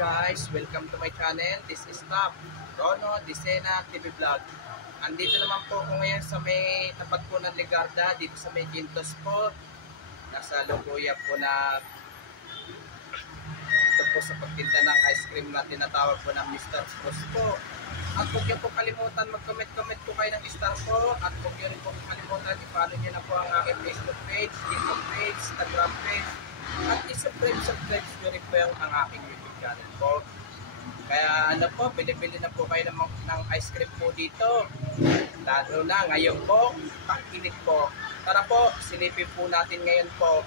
guys, welcome to my channel. This is Rono Disena TV Vlog. Andito naman po ako ngayon sa may tapat po ng Ligarda, dito sa may Gintos po. Nasa Lukuya po na ito po sa pagtinda ng ice cream na tinatawag po ng Mr. Spruce po. At huwag niyo po kalimutan mag-comment po kayo ng star po. At huwag niyo rin po kalimutan i-follow niyo na po ang aking Facebook page, TikTok page, Instagram page. At i-subscribe nyo rin po ang aking YouTube channel po. Kaya ano po, bili-bili na po kayo ng ice cream po dito. Lalo na ngayon po, tag-init po. Tara po, silipin po natin ngayon po.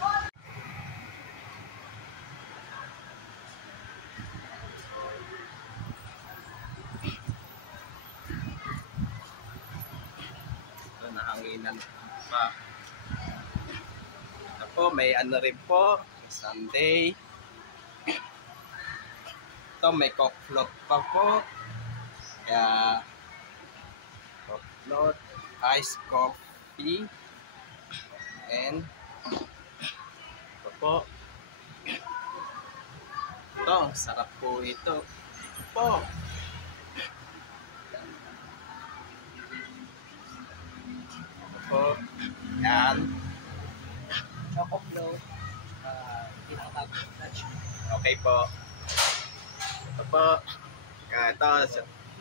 Ito, nahanginan pa. Ito po, may ano rin po. Sunday. Ito may coke float pa po. Kaya coke float, iced coffee, and ito po. Ito, sarap po ito. Ito po. Ito po. Yan. Choco float. Okay po. Ito po. Ito,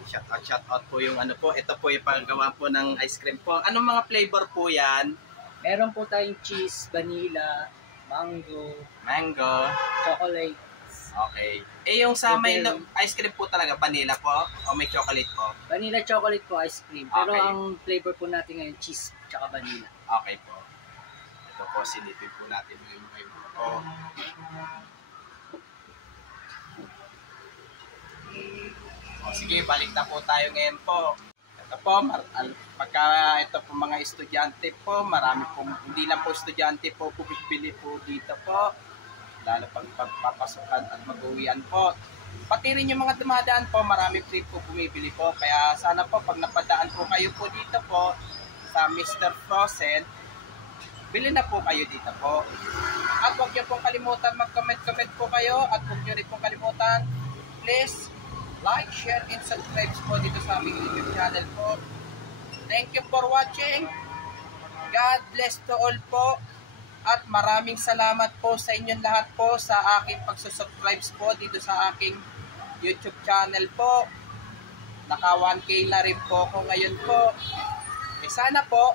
shout out po yung ano po. Ito po yung paggawa po ng ice cream po. Anong mga flavor po yan? Meron po tayong cheese, vanilla, mango, chocolate. Okay. Eh yung sa may ice cream po talaga, vanilla po? O may chocolate po? Vanilla chocolate po ice cream. Pero Okay. ang flavor po natin ngayon, cheese tsaka vanilla. Okay po. Ito po, silipin po natin yung po. O sige, balik na po tayo ngayon po. Ito po, pagka ito po mga estudyante po, marami po, hindi lang po estudyante po bumibili po dito po. Lalo pag pagpapasukan at mag-uwian po. Pati rin yung mga dumadaan po, marami po bumibili po. Kaya sana po, pag napadaan po kayo po dito po, sa Mr. Frozen, bili na po kayo dito po. At huwag niyo pong kalimutan mag-comment po kayo. At huwag niyo rin pong kalimutan, please, like, share, and subscribe po dito sa aming YouTube channel po. Thank you for watching. God bless to all po. At maraming salamat po sa inyong lahat po sa aking pagsusubscribe po dito sa aking YouTube channel po. Naka 1K na rin po ako ngayon po. Sana po,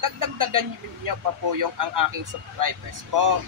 dagdagan niyo pa po yung ang aking subscribers po.